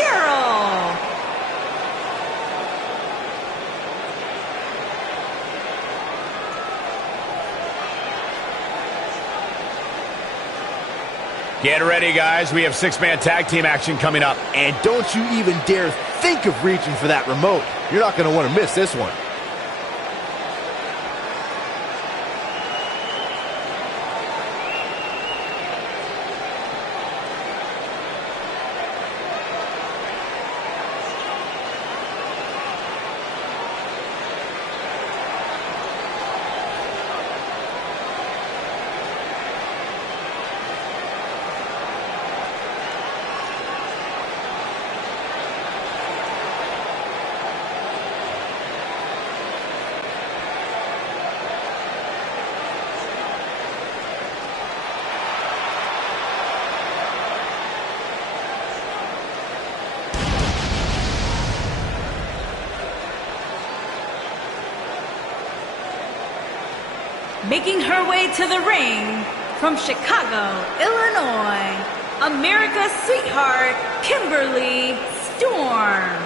Cheryl. Get ready, guys. We have six-man tag team action coming up. And don't you even dare think of reaching for that remote. You're not going to want to miss this one. Making her way to the ring from Chicago, Illinois, America's sweetheart, Kimberly Storm.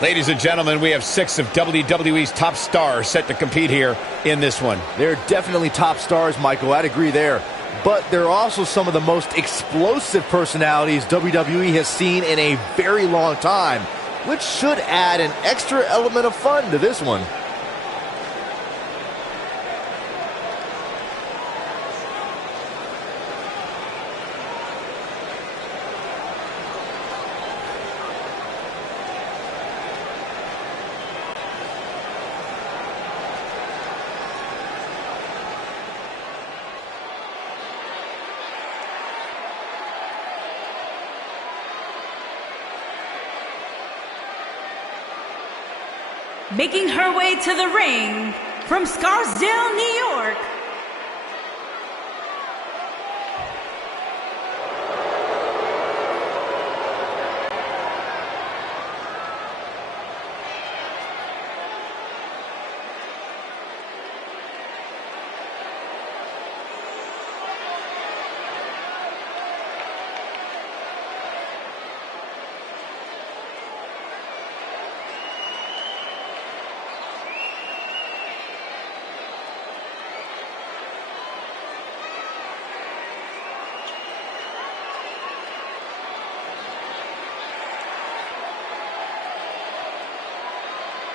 Ladies and gentlemen, we have 6 of WWE's top stars set to compete here in this one. They're definitely top stars, Michael. I'd agree there. But they're also some of the most explosive personalities WWE has seen in a very long time, which should add an extra element of fun to this one. Making her way to the ring from Scarsdale, New York,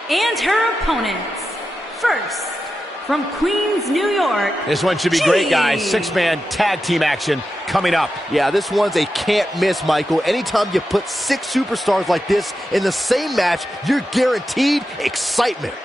and her opponents. First, from Queens, New York. This one should be great, guys. 6-man tag team action coming up. Yeah, this one's a can't miss, Michael. Anytime you put 6 superstars like this in the same match, you're guaranteed excitement.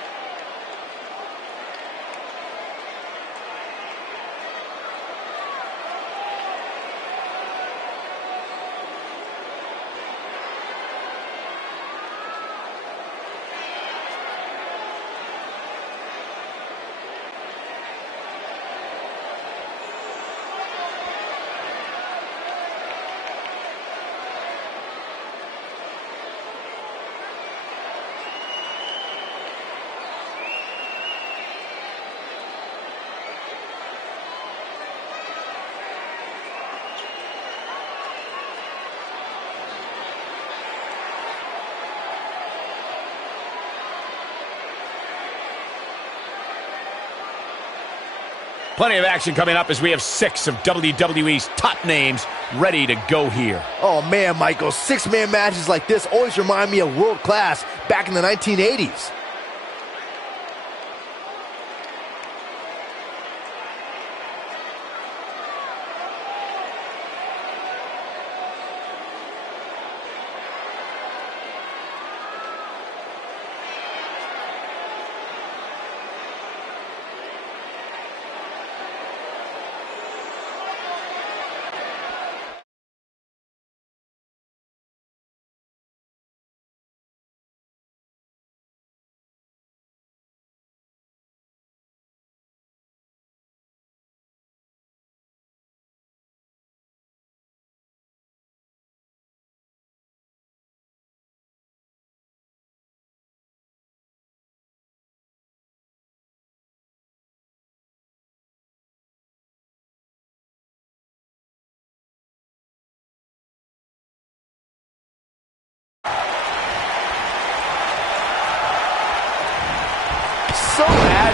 Plenty of action coming up as we have 6 of WWE's top names ready to go here. Oh man, Michael, 6-man matches like this always remind me of world class back in the 1980s.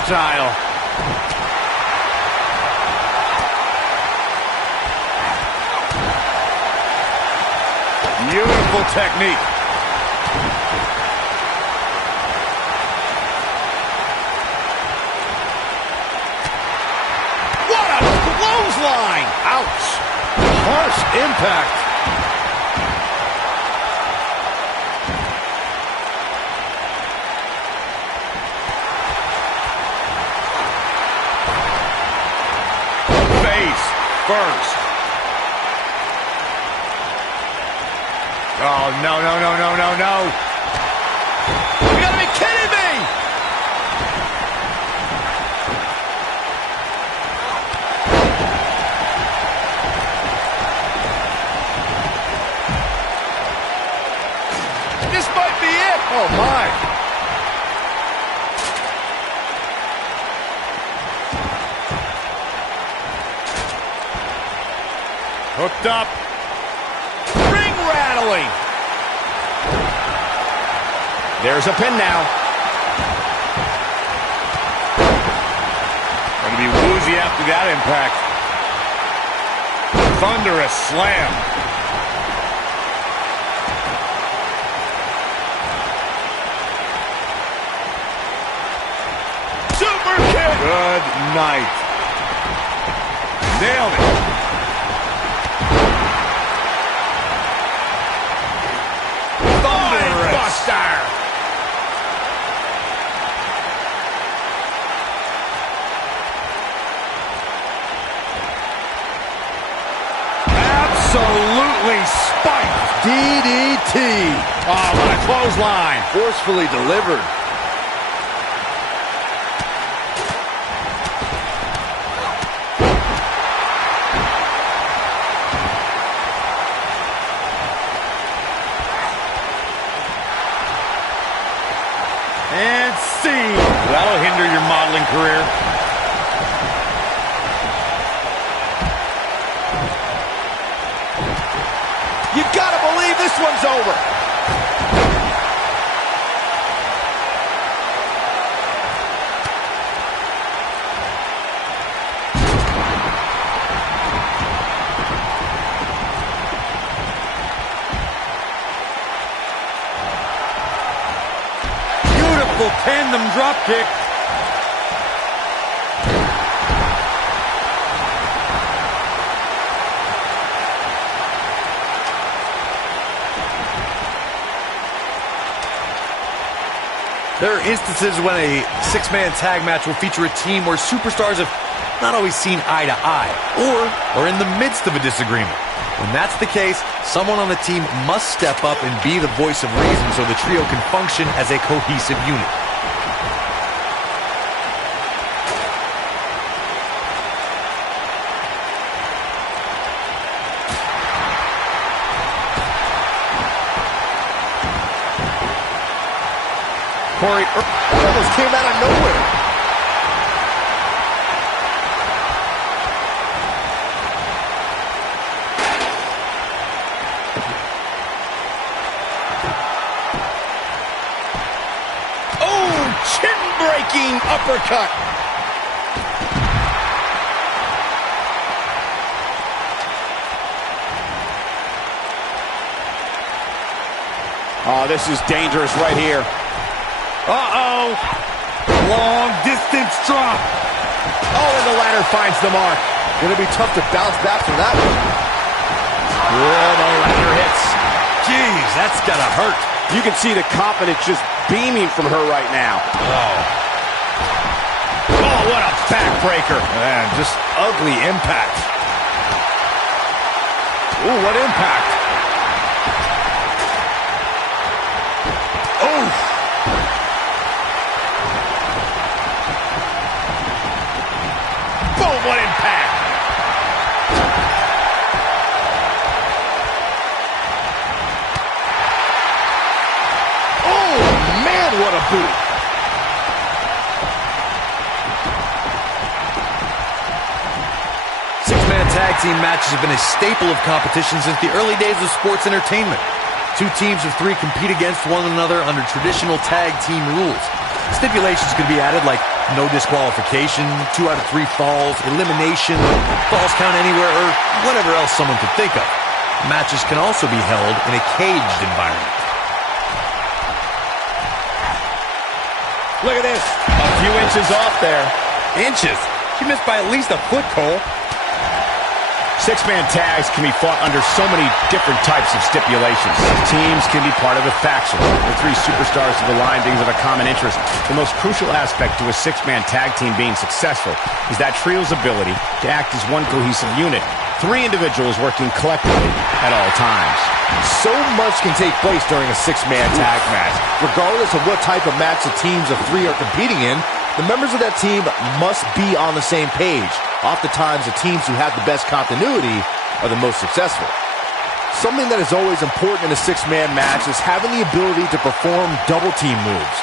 agile. Beautiful technique. What a clothesline! Ouch! Harsh impact. Face first. Oh, no, no, no, no, no, no. You gotta be kidding me! This might be it. Oh, my. Hooked up. Ring rattling. There's a pin now. Going to be woozy after that impact. Thunderous slam. Super kick. Good night. Nailed it. Absolutely spiked. DDT. Oh, what a clothesline. Forcefully delivered. And see. That'll hinder your modeling career. You've got to believe this one's over. Beautiful tandem drop kick. There are instances when a six-man tag match will feature a team where superstars have not always seen eye to eye or are in the midst of a disagreement. When that's the case, someone on the team must step up and be the voice of reason so the trio can function as a cohesive unit. Corey, that almost came out of nowhere. Oh, chin-breaking uppercut. Oh, this is dangerous right here. Uh-oh. Long distance drop. Oh, and the ladder finds the mark. Gonna be tough to bounce back from that one. Oh, the ladder hits. Jeez, that's gotta hurt. You can see the confidence just beaming from her right now. Oh. Oh, what a backbreaker. Man, just ugly impact. Ooh, what impact. Oh. Boom, what impact! Oh, man, what a boot! Six-man tag team matches have been a staple of competition since the early days of sports entertainment. Two teams of three compete against one another under traditional tag team rules. Stipulations could be added like No disqualification, 2 out of 3 falls, elimination, falls count anywhere, or whatever else someone could think of. Matches can also be held in a caged environment. Look at this. A few inches off there. Inches? She missed by at least a foot, Cole. Six-man tags can be fought under so many different types of stipulations. Teams can be part of a faction. The 3 superstars of the line being of a common interest. The most crucial aspect to a six-man tag team being successful is that trio's ability to act as one cohesive unit. 3 individuals working collectively at all times. So much can take place during a six-man tag match. Regardless of what type of match the teams of 3 are competing in, the members of that team must be on the same page. Oftentimes, the teams who have the best continuity are the most successful. Something that is always important in a six-man match is having the ability to perform double-team moves.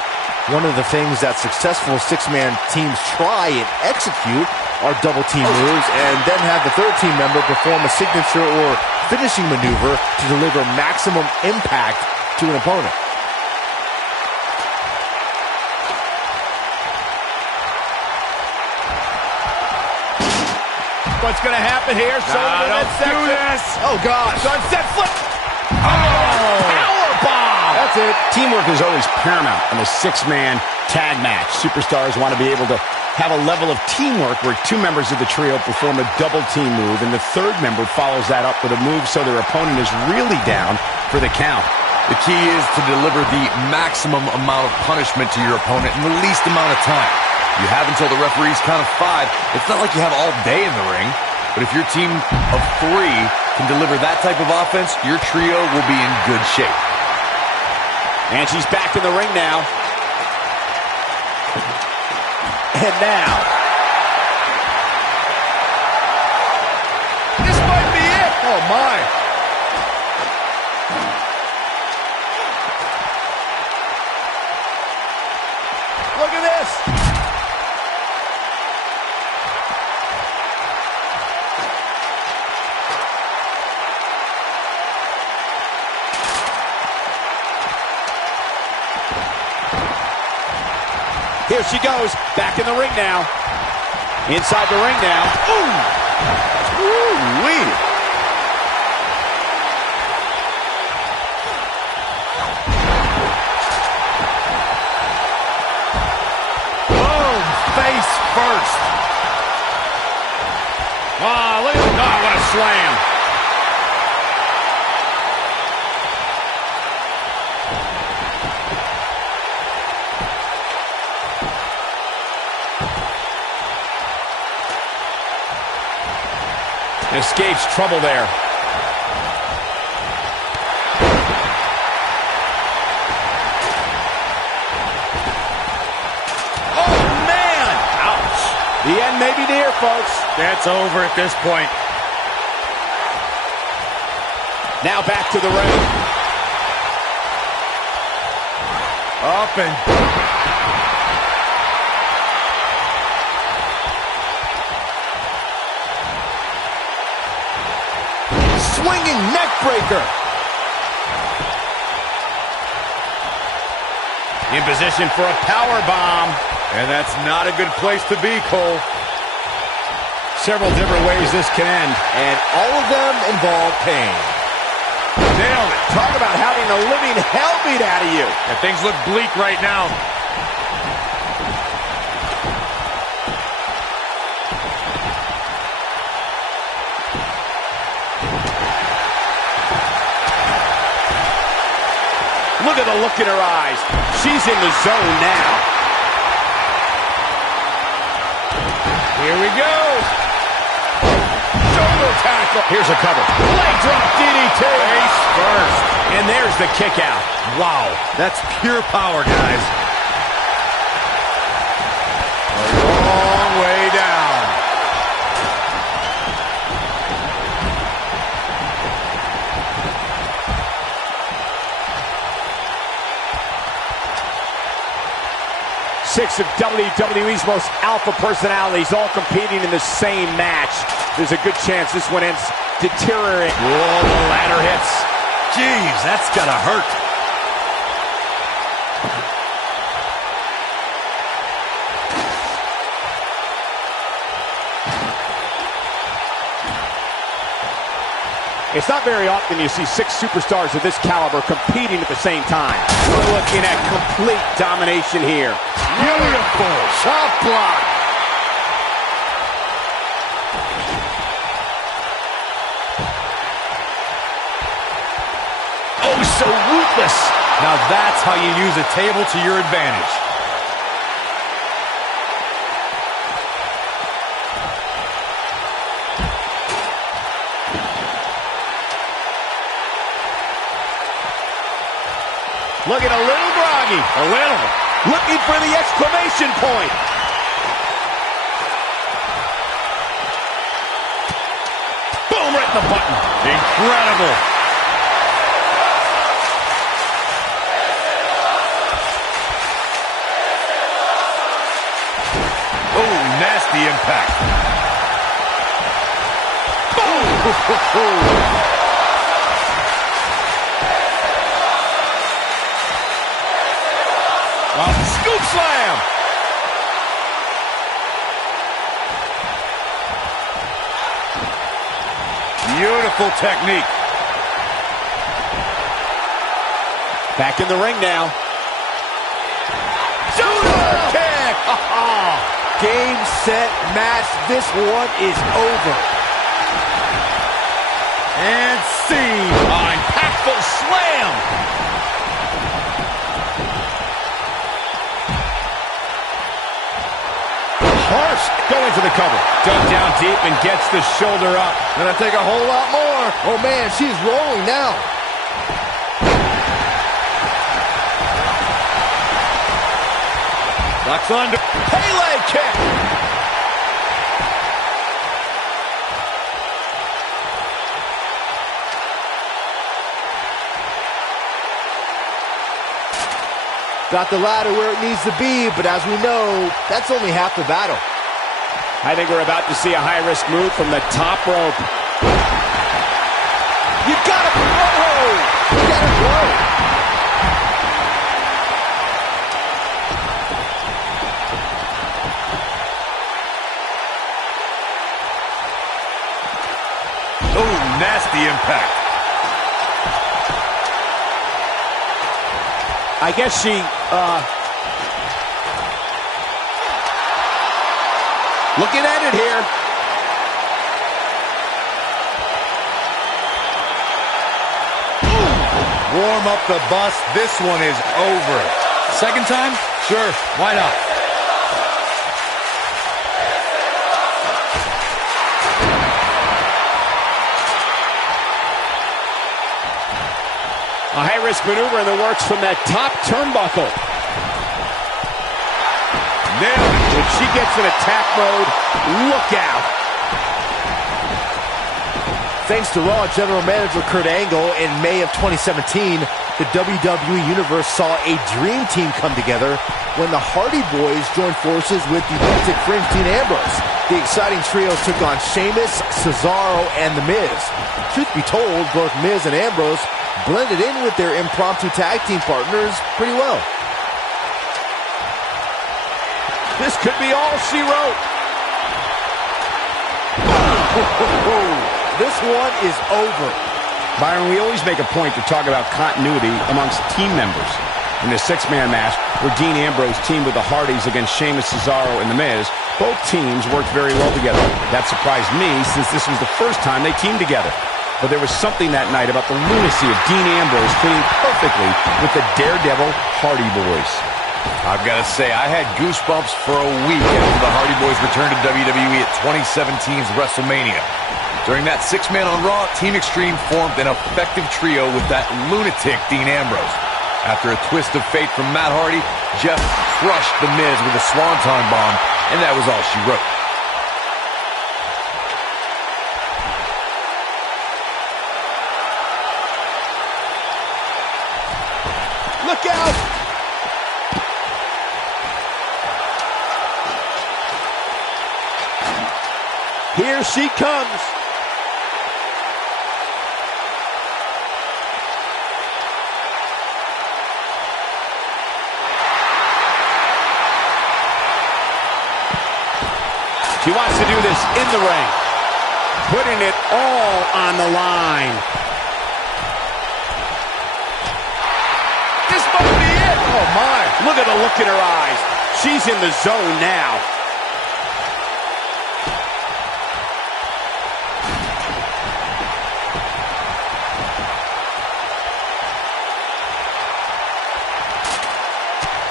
One of the things that successful six-man teams try and execute are double-team moves, and then have the third team member perform a signature or finishing maneuver to deliver maximum impact to an opponent. What's going to happen here? Don't do this! Oh, gosh. Sunset flip! Powerbomb! That's it. Teamwork is always paramount in a six-man tag match. Superstars want to be able to have a level of teamwork where 2 members of the trio perform a double-team move, and the third member follows that up with a move so their opponent is really down for the count. The key is to deliver the maximum amount of punishment to your opponent in the least amount of time. You have until the referee's count of 5. It's not like you have all day in the ring, but if your team of 3 can deliver that type of offense, your trio will be in good shape. And she's back in the ring now. And now, This might be it! oh my. Look at this! Here she goes, back in the ring now. Inside the ring now. Ooh! Ooh-wee! Boom! Face first. Oh, look at that. Oh, what a slam. Escapes trouble there. Oh, man! Ouch. The end may be near, folks. That's over at this point. Now back to the ring. Up and... Swinging neck breaker. In position for a power bomb. And that's not a good place to be, Cole. Several different ways this can end. And all of them involve pain. Nailed it. Talk about having the living hell beat out of you. And things look bleak right now. Look at the look in her eyes. She's in the zone now. Here we go. Shoulder tackle. Here's a cover. Leg drop DDT. Face first. And there's the kick out. Wow, that's pure power, guys. A long way down. Six of WWE's most alpha personalities all competing in the same match. There's a good chance this one ends deteriorating. Whoa, the ladder hits. Jeez, that's gotta hurt. It's not very often you see 6 superstars of this caliber competing at the same time. We're looking at complete domination here. Beautiful shot block. Oh, so ruthless. Now that's how you use a table to your advantage. Looking a little groggy. A little. Looking for the exclamation point. Boom, right in the button. Incredible. Oh, nasty impact. Boom. Scoop slam! Beautiful technique. Back in the ring now. Judo kick! Game, set, match. This one is over. And see. Impactful slam! Harsh going for the cover. Dug down deep and gets the shoulder up. Gonna take a whole lot more. Oh, man, she's rolling now. Locks under. Pele kick. Got the ladder where it needs to be, but as we know, that's only half the battle. I think we're about to see a high-risk move from the top rope. You gotta blow! You gotta blow! Oh, nasty impact. I guess she, looking at it here. Warm up the bus. This one is over. Second time? Sure, why not? A high-risk maneuver in the works from that top turnbuckle. Nailed it. When she gets in attack mode, look out. Thanks to Raw General Manager Kurt Angle, in May of 2017, the WWE Universe saw a dream team come together when the Hardy Boys joined forces with the Lunatic Fringe Dean Ambrose. The exciting trio took on Sheamus, Cesaro, and The Miz. Truth be told, both Miz and Ambrose blended in with their impromptu tag team partners pretty well. This could be all she wrote. This one is over. Byron, we always make a point to talk about continuity amongst team members. In the 6-man match, where Dean Ambrose teamed with the Hardys against Sheamus, Cesaro, and The Miz, both teams worked very well together. That surprised me, since this was the first time they teamed together. But there was something that night about the lunacy of Dean Ambrose fitting perfectly with the Daredevil Hardy Boys. I've got to say, I had goosebumps for a week after the Hardy Boys returned to WWE at 2017's WrestleMania. During that 6-man on Raw, Team Extreme formed an effective trio with that lunatic Dean Ambrose. After a twist of fate from Matt Hardy, Jeff crushed The Miz with a Swanton bomb, and that was all she wrote. Look out! Here she comes. She wants to do this in the ring, putting it all on the line. This might be it. Oh, my. Look at the look in her eyes. She's in the zone now.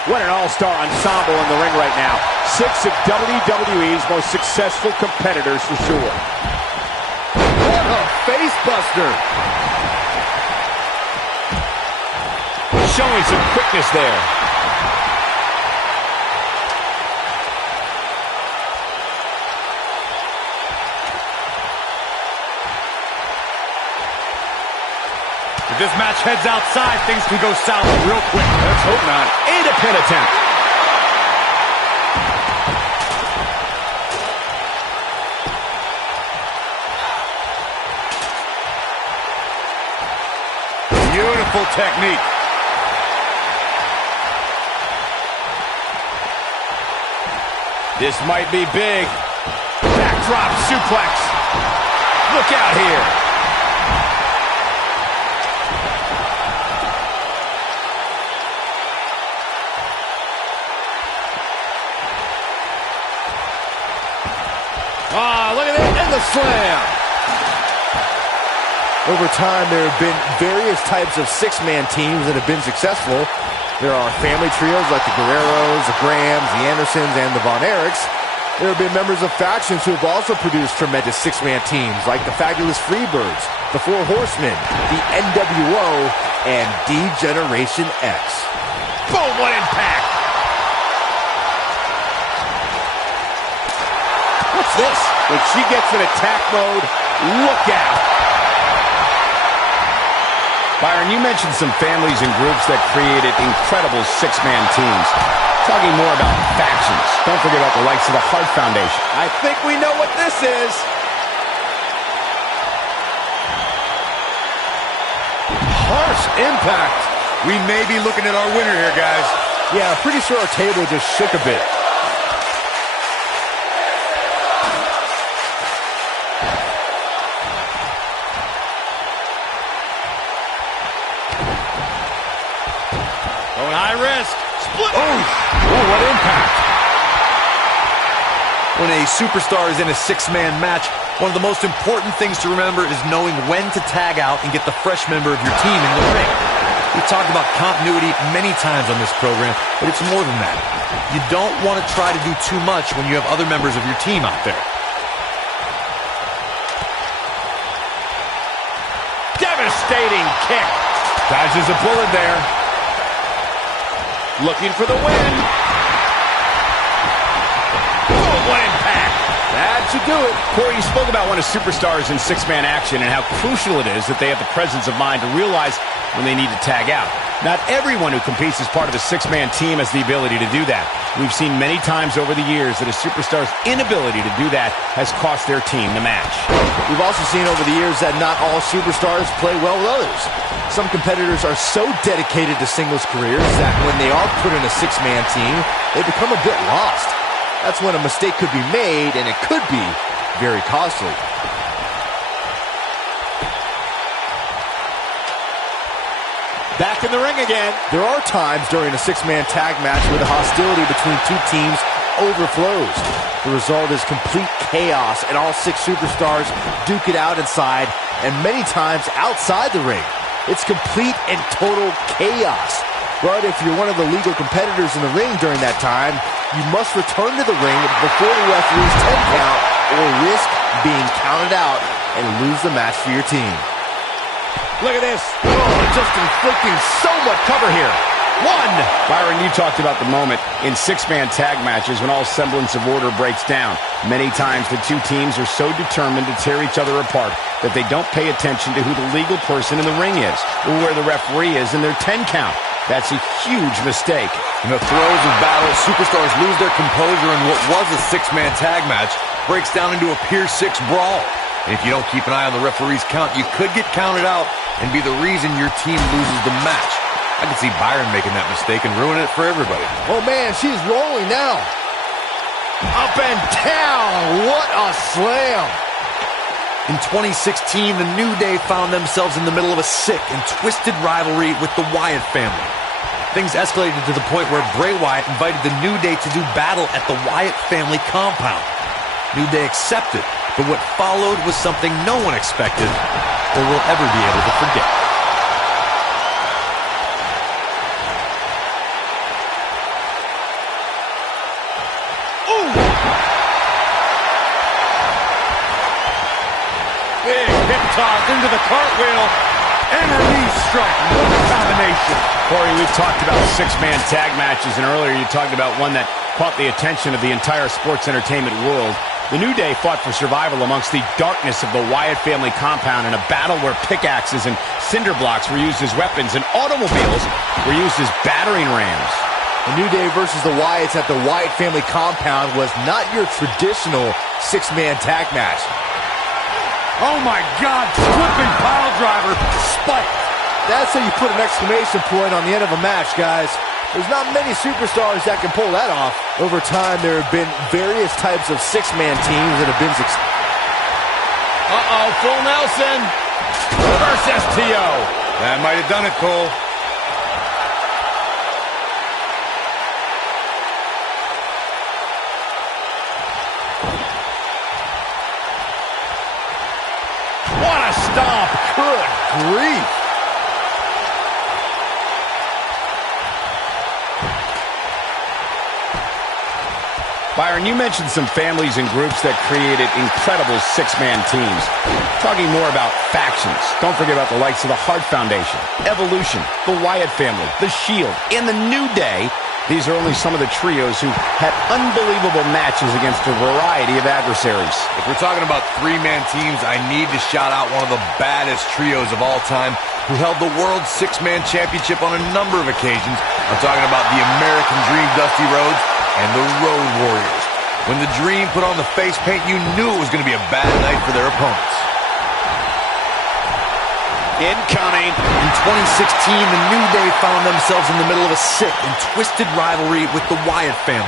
What an all-star ensemble in the ring right now. 6 of WWE's most successful competitors for sure. What a face buster. Showing some quickness there. If this match heads outside, things can go south real quick. Let's hope not. And a pin attempt. Beautiful technique. This might be big. Backdrop suplex. Look out here. Ah, look at that, and the slam. Over time, there have been various types of six-man teams that have been successful. There are family trios like the Guerreros, the Grahams, the Andersons, and the Von Erichs. There have been members of factions who have also produced tremendous six-man teams like the Fabulous Freebirds, the Four Horsemen, the NWO, and D-Generation X. Boom, what impact. What's this? When she gets in attack mode, look out. Byron, you mentioned some families and groups that created incredible six-man teams. Talking more about factions. Don't forget about the likes of the Hart Foundation. I think we know what this is. Harsh impact. We may be looking at our winner here, guys. Yeah, I'm pretty sure our table just shook a bit. Going high risk. Split. Oh, what impact. When a superstar is in a six-man match, one of the most important things to remember is knowing when to tag out and get the fresh member of your team in the ring. We've talked about continuity many times on this program, but it's more than that. You don't want to try to do too much when you have other members of your team out there. Devastating kick. Dodges a bullet there. Looking for the win. Oh, what impact. That should do it. Corey, you spoke about one of superstars in six-man action and how crucial it is that they have the presence of mind to realize when they need to tag out. Not everyone who competes as part of a six-man team has the ability to do that. We've seen many times over the years that a superstar's inability to do that has cost their team the match. We've also seen over the years that not all superstars play well with others. Some competitors are so dedicated to singles careers that when they are put in a six-man team, they become a bit lost. That's when a mistake could be made, and it could be very costly. Back in the ring again. There are times during a six-man tag match where the hostility between two teams overflows. The result is complete chaos, and all six superstars duke it out inside, and many times outside the ring. It's complete and total chaos. But if you're one of the legal competitors in the ring during that time, you must return to the ring before the referee's 10 count or risk being counted out and lose the match for your team. Look at this. Oh, just inflicting so much cover here. One. Byron, you talked about the moment in six-man tag matches when all semblance of order breaks down. Many times the two teams are so determined to tear each other apart that they don't pay attention to who the legal person in the ring is or where the referee is in their 10 count. That's a huge mistake. In the throes of battle, superstars lose their composure, and what was a six-man tag match breaks down into a Pier 6 brawl. And if you don't keep an eye on the referee's count, you could get counted out and be the reason your team loses the match. I can see Byron making that mistake and ruining it for everybody. Oh, man, she's rolling now. Up and down. What a slam. In 2016, the New Day found themselves in the middle of a sick and twisted rivalry with the Wyatt family. Things escalated to the point where Bray Wyatt invited the New Day to do battle at the Wyatt family compound. New Day accepted, but what followed was something no one expected or will ever be able to forget. Big hip toss into the cartwheel and a knee strike. What a combination. Corey, we've talked about six-man tag matches, and earlier you talked about one that caught the attention of the entire sports entertainment world. The New Day fought for survival amongst the darkness of the Wyatt family compound in a battle where pickaxes and cinder blocks were used as weapons and automobiles were used as battering rams. The New Day versus the Wyatts at the Wyatt family compound was not your traditional six-man tag match. Oh my God, flipping pile driver, spike. That's how you put an exclamation point on the end of a match, guys. There's not many superstars that can pull that off. Over time, there have been various types of six-man teams that have been Uh-oh, full Nelson. Reverse STO. That might have done it, Cole. What a stomp. Good grief. Byron, you mentioned some families and groups that created incredible six-man teams. Talking more about factions, don't forget about the likes of the Hart Foundation, Evolution, the Wyatt family, the Shield, and the New Day. These are only some of the trios who had unbelievable matches against a variety of adversaries. If we're talking about three-man teams, I need to shout out one of the baddest trios of all time who held the World Six-Man Championship on a number of occasions. I'm talking about the American Dream, Dusty Rhodes, and the Road Warriors. When the Dream put on the face paint, you knew it was going to be a bad night for their opponents. Incoming. In 2016, the New Day found themselves in the middle of a sick and twisted rivalry with the Wyatt family.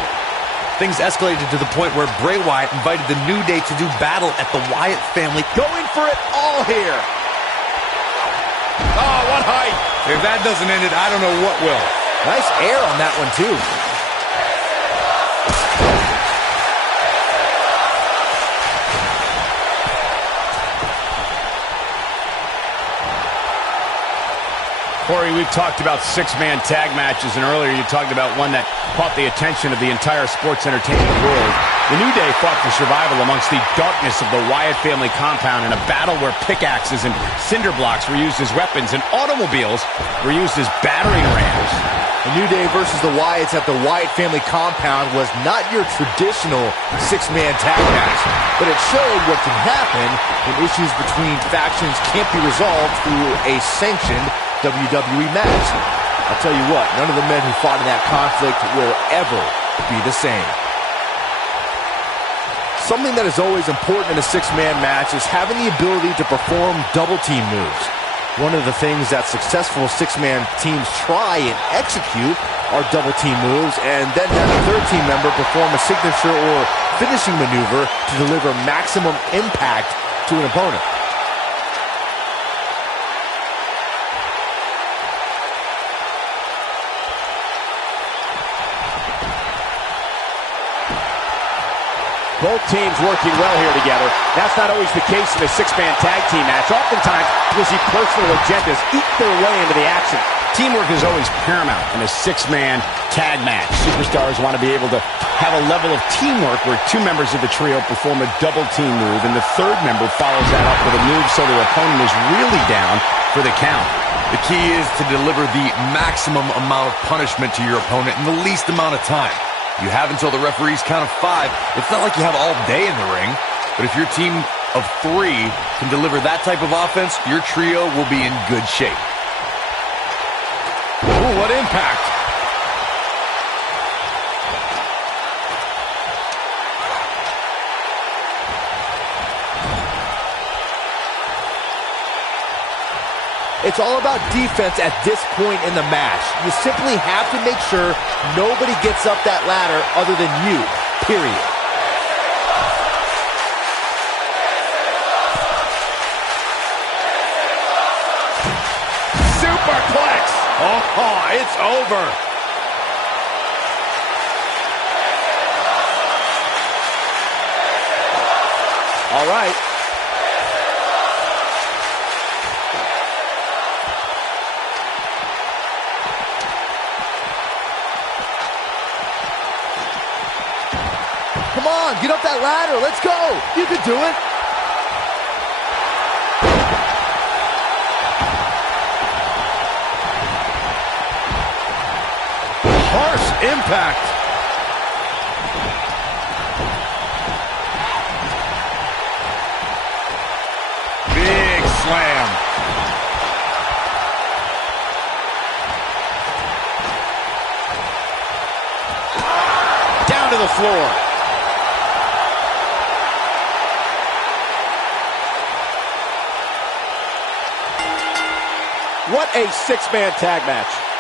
Things escalated to the point where Bray Wyatt invited the New Day to do battle at the Wyatt family. Going for it all here. Oh, what height. If that doesn't end it, I don't know what will. Nice air on that one, too. Corey, we've talked about six-man tag matches, and earlier you talked about one that caught the attention of the entire sports entertainment world. The New Day fought for survival amongst the darkness of the Wyatt family compound in a battle where pickaxes and cinder blocks were used as weapons and automobiles were used as battering rams. The New Day versus the Wyatts at the Wyatt family compound was not your traditional six-man tag match, but it showed what can happen when issues between factions can't be resolved through a sanctioned WWE match. I'll tell you what, none of the men who fought in that conflict will ever be the same. Something that is always important in a six-man match is having the ability to perform double-team moves. One of the things that successful six-man teams try and execute are double-team moves, and then have a third team member perform a signature or finishing maneuver to deliver maximum impact to an opponent. Both teams working well here together. That's not always the case in a six-man tag team match. Oftentimes, you'll see personal agendas eat their way into the action. Teamwork is always paramount in a six-man tag match. Superstars want to be able to have a level of teamwork where two members of the trio perform a double-team move, and the third member follows that up with a move so their opponent is really down for the count. The key is to deliver the maximum amount of punishment to your opponent in the least amount of time. You have until the referee's count of 5. It's not like you have all day in the ring, but if your team of 3 can deliver that type of offense, your trio will be in good shape. Ooh, what impact. It's all about defense at this point in the match. You simply have to make sure nobody gets up that ladder other than you, period. superplex. Oh, it's over. All right. Come on, get up that ladder. Let's go. You can do it. Harsh impact. Big slam. Down to the floor. What a six-man tag match.